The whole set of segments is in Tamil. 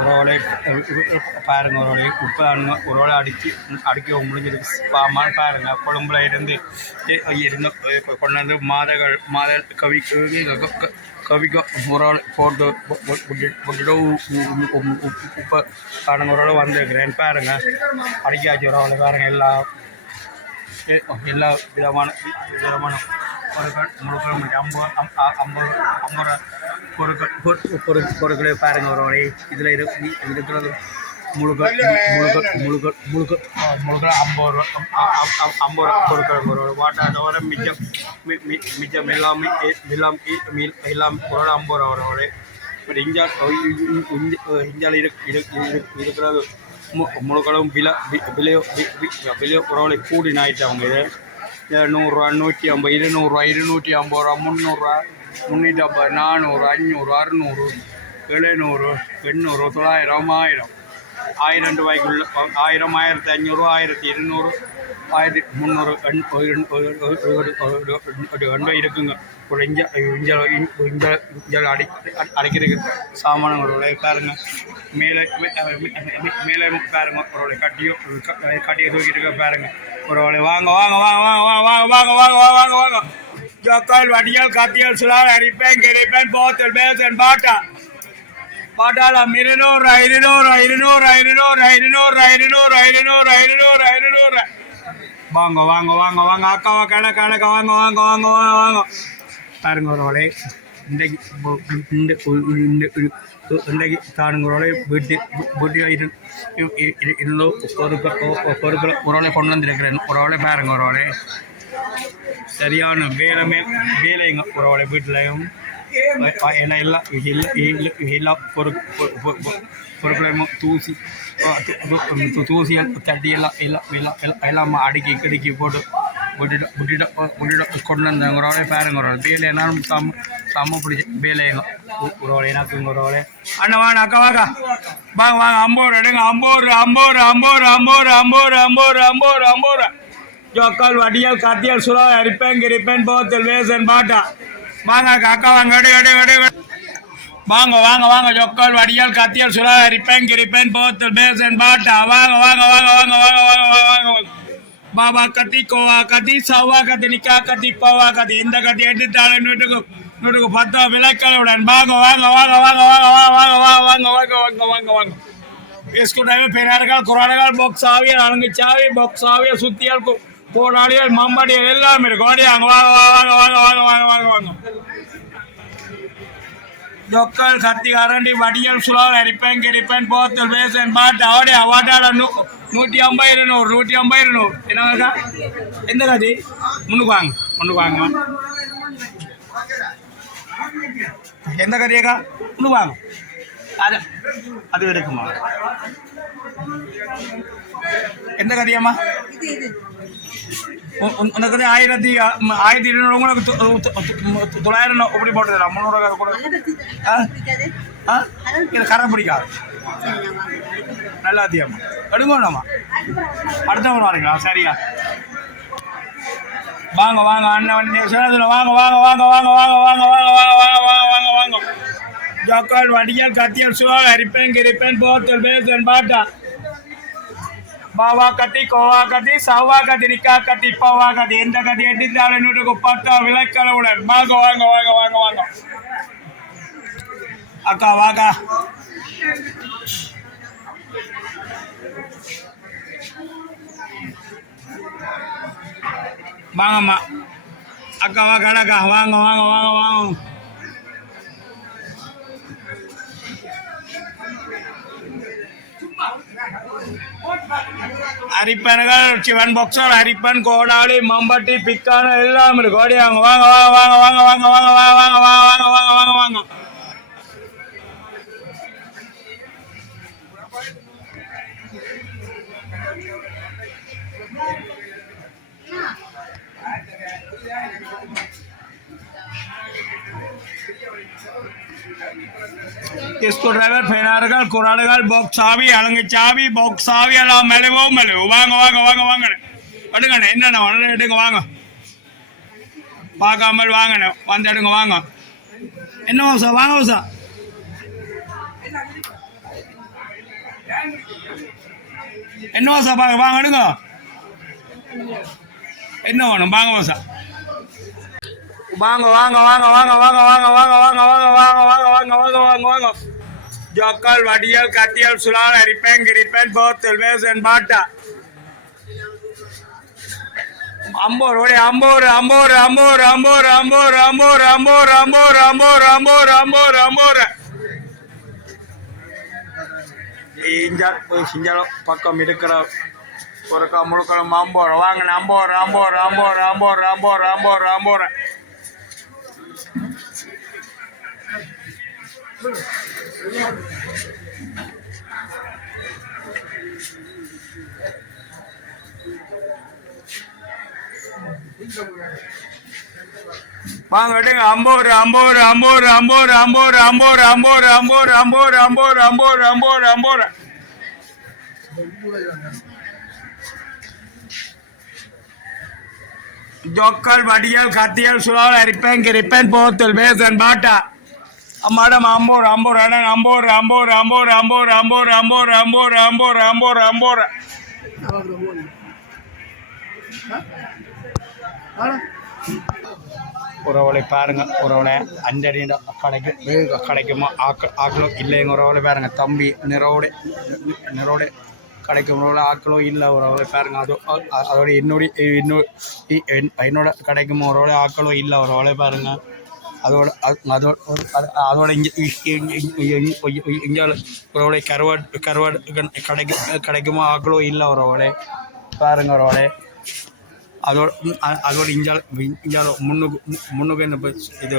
உறவுகளை பாருங்க, உறவுகளை உப்பு உறவுகளை அடிக்க முடிஞ்சிருக்கு பாமான்னு பாருங்க. கொழும்புல இருந்து கொண்டு வந்து மாத கவிக்கு உறவுகளை போட்டு விட்டுட்டு உப்பை பாருங்க உறவுகளை வந்திருக்கிறேன் பாருங்க. அடிக்காச்சு உறவுகளை பாருங்க. எல்லா விதமான பொருட்கள் முழுக்கள் 50 பொருட்களை பாருங்க உறவுகளை. இதில் இருக்கிறது முழுக்கள் 50 ரூபா பொருட்கள். வாட்டா தவிர மிச்சம் எல்லாமே பொருள் 50 ரூபா உறவுகளை. இந்தியாவில் இருக்கிறது முழுக்களும் விலை உறவுகளை கூடினாயிட்டு. அவங்க இது 100 ரூபா, 150, 200 ரூபா, 250 ரூபா, 300 ரூபா, 350, 400, 500, 600, 700, 800, 900, 1000 ரூபாய்க்குள்ள 1000, 1500, 1200, 1300 இருக்குங்க. ஒரு இஞ்சால் அடைக்கிறதுக்கு சாமானங்களுடைய பாருங்க. மேலே பாருங்க ஒரு கட்டியை தூக்கிட்டு இருக்க பாருங்க. ஒரு வாங்க வாங்க வாங்க வாங்க வாங்க வாங்க வாங்க வாங்க வாங்க. ஜோக்கால், வடியால், கத்தியால், சுலால், அரிப்பேன், கெரிப்பேன், போத்தல், பேசன், பாட்டா பாட்டாளம் 200, 200, 200, 200, 200, 200, 200, 200. வாங்க வாங்க வாங்க வாங்க அக்காவா கணக்க வாங்க வாங்க வாங்க வாங்க வாங்க பாருங்க உறவுகளே. இன்றைக்கு தானுங்களோட வீட்டில் இருந்தோ பொருட்களை உறவுகளை கொண்டு வந்திருக்கிறேன் உறவுகளை பாருங்க உறவுகளே. சரியான வேலைங்க உறவுகளை. வீட்டிலையும் ஏன்னா எல்லா பொருட்களையும் தூசியாக தட்டி எல்லாம் அடுக்கி கிடுக்கி போட்டு கொண்டு வந்தவங்களோட பாருங்க. வேலை என்னாலும் செம்ம பிடிச்சி வேலைங்க உறவுகளை. எனக்கு உறவுகளே அண்ணா வாங்க அக்கா வாங்க வாங்க வாங்க. 50 ரூபா எடுங்க. 50 ரூபா. ஜோக்கால், வடியால், கத்தியால், சுறா, அரிப்பேன், கிரிப்பேன், போத்தல், வேசன், பாட்டா வாங்க அக்கா வாங்க. வாங்க வாங்க வாங்க. ஜோக்கால், வடியால், கத்தியால், சுறா, அரிப்பேன், கிரிப்பேன், போத்தல், வேசன், பாட்டா வாங்க வாங்க வாங்க வாங்க வாங்க வாங்க வாங்க வாங்க. பாபா கத்தி, கோவா கத்தி, சவ்வா கத்தி, நிக்கா கத்தி, பவா கத்தி, எந்த கத்தி எடுத்தாலும் நூற்றுக்கு 10 விலைக்களுடன் வாங்க வாங்க வாங்க வாங்க வாங்க வாங்க வாங்க வாங்க வாங்க வாங்க வாங்க. ஸ்க்ரூ டிரைவர், பெரியார்கள், குரான்கள், பாக்ஸ் ஆவியல், அலங்குச்சாவி, பாக்ஸ் ஆவியல், சுத்தியல், கோடாளியல், மம்படியல் எல்லாம் இருக்கு. வாங்க வாங்க வாங்க வாங்க வாங்க வாங்க வாங்க வாங்க. ஜொக்கல், கத்தி, அரண்டி, வடியல், சுலால், அரிப்பேன், கிரிப்பேன், போத்தல், பேசன், பாட்டு அவடியா வாட்டாட 150, 200, 150, 200. என்னக்கா எந்த கத்தி முன்னுக்கு வாங்க எந்த கத்தியக்கா முன்னுக்கு வாங்க. அது இருக்குமா? எந்த கதையம்மா? இந்த கதை 1200 உங்களுக்கு 900 அப்படி போட்டுதா? 300 கூட இது கரை பிடிக்காது. நல்லா அதிகமா எடுங்கண்ணாமா. அடுத்தவங்க வரீங்களா? சரியா வாங்க வாங்க அண்ணன் வண்டி சேலத்தில் வாங்க வாங்க வாங்க வாங்க வாங்க வாங்க வாங்க வாங்க வாங்க வாங்க வாங்க வாங்க. ஜோக்கால், வடியால், கத்தியால், சுறால், அரிப்பேன், கிரிப்பேன், போத்தல், பேசன், பாட்டா பாவா கத்தி, கோவா கத்தி, சவ்வா கத்தி, நிக்கா கத்தி, பவா கத்தி, எந்த கத்தி எடுத்தாலும் நூற்றுக்கு 10 விலைக்களுடன் வாங்க வாங்க வாங்க வாங்க வாங்க. அக்கா வாக்கா வாங்கம்மா. அக்கா வாக்கா வாங்க வாங்க வாங்க வாங்க. அரிப்பன்கள், சிவன் பாக்ஸர், அரிப்பன், கோடாளி, மம்பட்டி, பிக்கான எல்லாம் இருக்கு. வாங்க வாங்க வாங்க வாங்க வாங்க வாங்க வாங்க வாங்க வாங்க வாங்க வாங்க வாங்க. स्क्रू ड्राइवर, फेनारगल, कुराडगल, बॉक्स आवी, अलंगचावी, बॉक्स आवी எல்லாம் மெலவோ வாங்க வாங்க வாங்க வாங்க. எடுங்க என்னென்ன உடனே எடுங்க வாங்க. பார்க்காமல் வாங்க வந்து எடுங்க வாங்க. என்ன சார் வாங்க சார். என்ன வாசா வாங்க எடுங்க. என்ன வேணும் வாங்க வாசா. வாங்க வாங்க வாங்க வாங்க வாங்க வாங்க வாங்க வாங்க வாங்க வாங்க வாங்க வாங்க வாங்க வாங்க வாங்க. ஜோக்கால் வடியல் கத்தியல் சுலால் அரிப்பேன் கிரிப்பேன் போத்தல் வேசன் பாட்டா. அம்போர் ஓடி அம்போர் அம்போர் அம்போர் அம்போர் அம்போர் அம்போர் அம்போர் அம்போர் அம்போர் அம்போர் அம்போர் அம்போர். சிஞ்சாலும் பக்கம் இருக்கிற ஒரு முழுக்களம் அம்போர் வாங்க அம்போர் அம்போர் அம்போர் அம்போர் அம்போர் அம்போர் அம்போர். வாங்க எடுங்க அம்போர் அம்போர் அம்போர் அம்போர் அம்போர் அம்போர் அம்போர் அம்போர் அம்போர் அம்போர் அம்போர் அம்போர் அம்போர். ஜோக்கல் வடியல் கத்தியல் சுலால் அரிப்பேன் கிரிப்பேன் போத்தல் வேசன் பாட்டா. மேடம் அம்போர் அம்போர் அடன் அம்போர் அம்போர் அம்போர் அம்போர் அம்போர் அம்போர் அம்போர் அம்போர் அம்போர் அம்போர். உறவுகளை பாருங்க. உறவுகளை அஞ்சடி கிடைக்குமா ஆக்களும் இல்லைங்க. உறவுகளை பாருங்க. தம்பி நிறோட கிடைக்கும் உறவுகளை ஆக்களும் இல்லை. உறவுகளை பாருங்க. அதோட என்னோட கிடைக்கும் உறவுகளை ஆக்களும் இல்லை. உறவுகளை பாருங்க. அதோட இங்கே உறவுகளை கருவாடு கிடைக்குமா ஆக்களும் இல்லை. உறவுகளை பாருங்க. உறவுகளை அதோட இஞ்சால முன்னுக்கு என்ன இது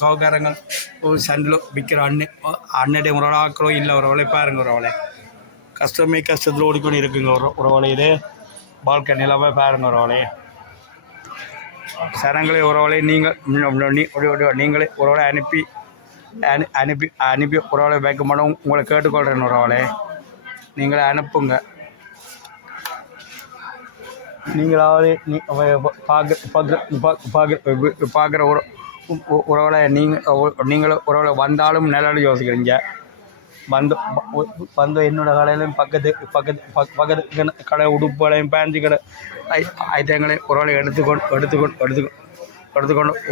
சவுகாரங்கள் சண்டில் விற்கிற அண்ணடைய உறவாக்களோ இல்லை. உறவுகளை பாருங்க. உறவுகளை கஷ்டத்தில் ஓடிக்கொண்டு இருக்குங்க. உறவுகளை இது வாழ்க்கை நிலவை பாருங்க. உறவுகளை சனங்களை உறவுகளை நீங்களே உறவுகளை அனுப்பி உறவுகளை வைக்க மாட்டோம். உங்களை கேட்டுக்கொள்கிறேன். உறவுகளை நீங்களே அனுப்புங்க. நீங்களாவது பார்க்குற உறவுகளை நீங்களும் உறவுகளை வந்தாலும் நல்லா யோசிக்கிறீங்க. வந்து என்னோட கடையிலையும் பக்கத்து கடை உடுப்புகளையும் பேண்டி கடை ஐட்டங்களையும் உறவுகளை எடுத்துக்கொண்டு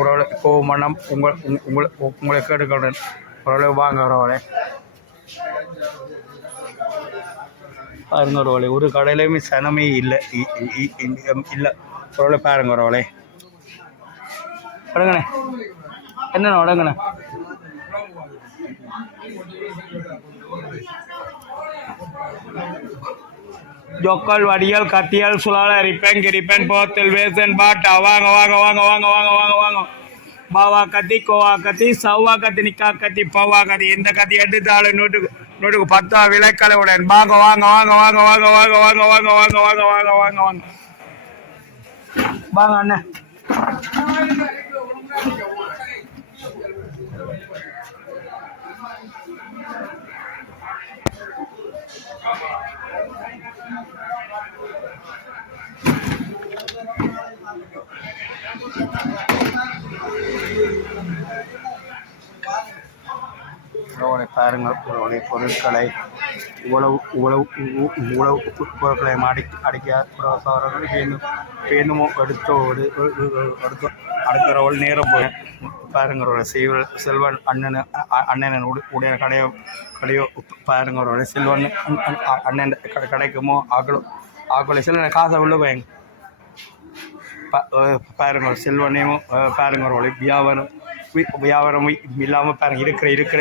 உறவுகளை கோவமண்ணம் உங்களை கேட்டுக்கொள்கிறேன். உறவுகளை வாங்க. உறவுகளை பாருங்க. உறவுகளை ஒரு கடையிலையுமே சனமே இல்லை. உறவுகளை பாருங்க. உறவுகளை வடங்கண்ணே என்னண்ணா வடங்கண்ணே. ஜோக்கல் வடியல் கத்தியல் சுலால் அரிப்பேன் கிரிப்பேன் போத்தல் வேசன் பாட்டா. வாங்க வாங்க வாங்க வாங்க வாங்க வாங்க வாங்க. பாவா கத்தி கோவா கத்தி சவ்வா கத்தி நிக்கா கத்தி பவ்வா கத்தி எந்த கத்தி எடுத்தாலும் நூற்றுக்கு 10 விலைக்கலை உடன். வாங்க வாங்க வாங்க வாங்க வாங்க வாங்க வாங்க வாங்க வாங்க வாங்க வாங்க வாங்க வாங்க வாங்க அண்ணன். உறவுகளை பாருங்கள். உறவுடைய பொருட்களை உழவு பொருட்களை அடிக்க பேணுமோ அடுக்கிறவள் நேரம் போய் பாருங்கிறவரை செல்வன் அண்ணன் உடைய கடையோ பாருங்கிறவரை செல்வன் அண்ணன் கிடைக்குமோ ஆக்களை சில காசை உள்ள போயங்க பாருங்க. செல்வனையும் பாருங்கிறவளை வியாபாரம் இல்லாமல் பாருங்கள். இருக்கிற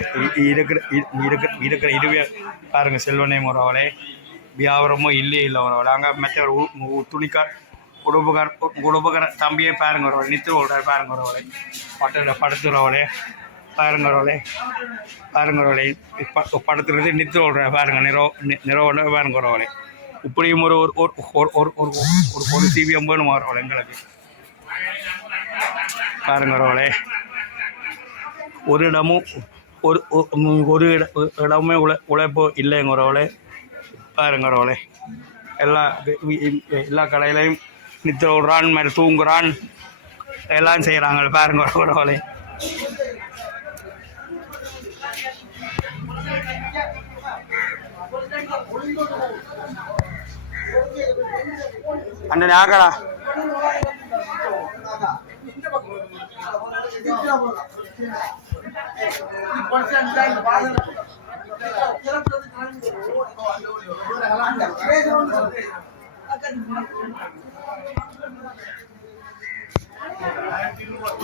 இதுவே பாருங்கள். செல்வனையும் உறவுகளே வியாபாரமும் இல்லையே இல்லை உறவுகளை. அங்கே மற்ற துணிக்கார் உடுப்புக்கார தம்பியே பாருங்க. உறவுகளை நித்து விடுறாரு பாருங்க. உறவுகளை படுத்துறவளே பாருங்க. உறவுகளை படுத்துறது நித்து விடுறாரு பாருங்க. நிறவோட பாருங்க. உறவுகளை இப்படியும் ஒரு சிபிஎம் வேணும் உறவுகளை எங்களுக்கு பாருங்க. உறவுகளை ஒரு இடமுமே உழைப்போ இல்லைங்க. உறவுகளை பாருங்க. உறவுகளை எல்லா கடையிலையும் நித்திர விடுறான் மாதிரி தூங்குறான் எல்லாம் செய்கிறாங்க பாருங்க. உறவுகளை அண்ணன் ஆகடா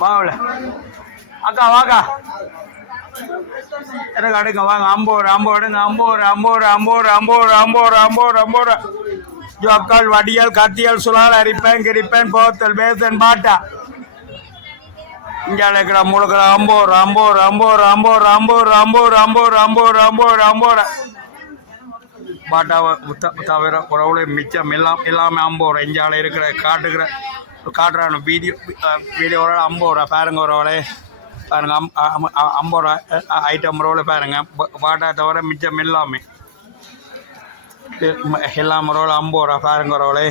வாங்கல அக்கா வாக்கா எனக்கு அடுங்க வாங்க 50 ஜோக்கால் வடியால் கத்தியால் சுலால் அரிப்பேன் கிரிப்பேன் போத்தல் பேசன் பாட்டா இங்கே இருக்கிற முழுக்கிற 50 பாட்டாவை தவிர உறவுல மிச்சம் எல்லாமே 50 இஞ்சால இருக்கிற காட்டுறான வீடியோட 50 பாருங்க உறவுலே பாருங்க 50 ஐட்டம் உறவுல பாருங்க பாட்டா தவிர மிச்சம் எல்லாமே எல்லாம் உறவுல 50 பாருங்க உறவுலே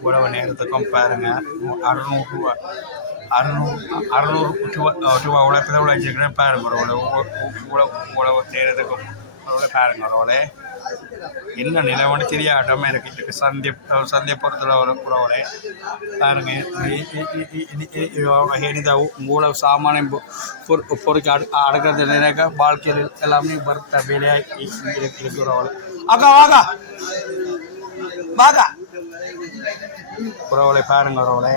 இவ்வளவு நேரத்துக்கும் பாருங்க 600 ரூபா உழைப்பில் உழைச்சிருக்கிறேன் பாருங்க உழவு நேரத்துக்கும் பாருங்க ரோலே என்ன நிலவன்னு தெரியாட்டமே இருக்கு சந்தை பொறுத்தல உறவுலே பாருங்க இந்த உழவு சாமானியம் பொறுக்கி அடுக்கிறது நிறைய வாழ்க்கையில் எல்லாமே வருத்த வேலையாக இருக்கு உறவுல அக்கா வாக்கா வாக்கா உறவுலை பாருங்க உறவுலே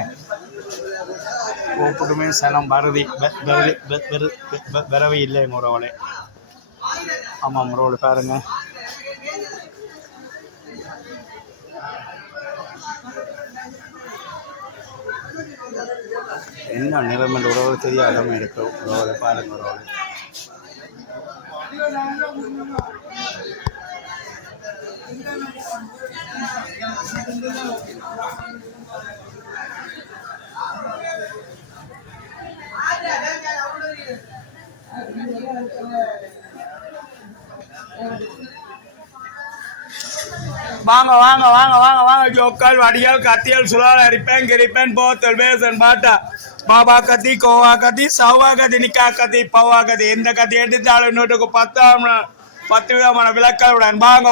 ஒப்புட்டுமே சனம் வரவே இல்லை எங்கள் உறவுலே ஆமாம் உறவுல பாருங்க என்ன நிலம் என்ற உறவு தெரியாதமே இருக்கு உறவுல பாருங்க உறவுல வாங்க ஜோக்கால் வடியால் கத்தியால் சுலால் அரிப்பேன் கிரிப்பேன் போத்தல் பேசன் பாட்டா பாபா கத்தி கோவா கத்தி சவ்வா கத்தி நிக்கா கத்தி பவா கத்தி எந்த கத்தி எடுத்தாலும் இன்னொட்டுக்கு 10 விதமான விளக்கலுடன் வாங்க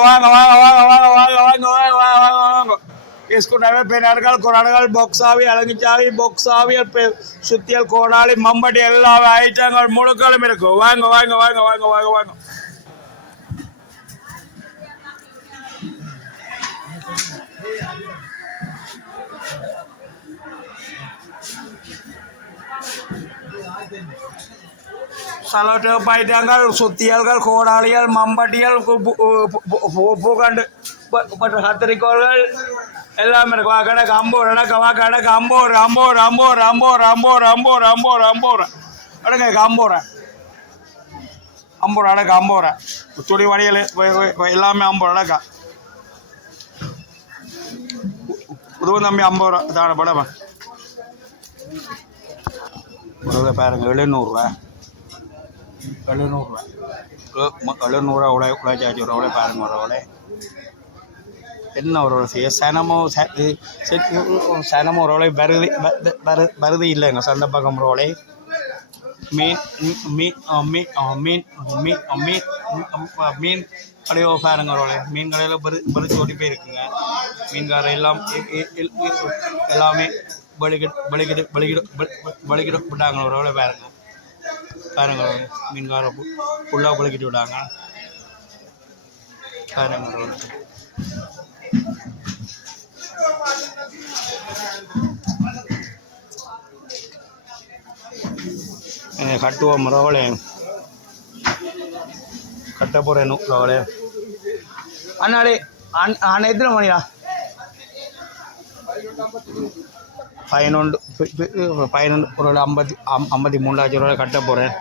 इसकुटावे पेनारकल कोराडकल बॉक्सावी अलंगिचावी बॉक्सावी सुत्तियल कोडाली मम्बटी எல்லா ஐட்டங்கள் முழுக்களும் இருக்கு வாங்க சலோட்டோ பைட்டங்கள் சுத்தியல்கள் கோடாலிகள் மம்பட்டிகள் பூக்கண்டு கத்திரிக்கோள்கள் எல்லாமே இருக்கு கணக்கு 50 கணக்கு 50 அடங்க 50 துணி வடிகள் எல்லாமே 50 அடக்கா புதுவும் தம்பி 50 தான படமா பாருங்க 700 உழைச்சாச்சு ஒரு பாருங்க ஒரு என்ன ஒரு சனமோ ஒரு வருது இல்லைங்க சந்தை பக்கம் ரோலை மீன் கடையோ பாருங்க ரோலை மீன் கடையில் பறிச்சு ஓடி போயிருக்குங்க மீன்கார எல்லாமே பலிக்கிட்டு விட்டாங்க ஒரு ரோலை பாருங்க மீன்கார ஃபுல்லாக பலிக்கிட்டு விட்டாங்க பாருங்க ரோலை கட்டுவோம் ரோலே கட்ட போகிறேன் ரோலே அண்ணாடே அண்ணா எத்தனை மணியா 11 ஒரு 53 ரூபாய் கட்ட போகிறேன்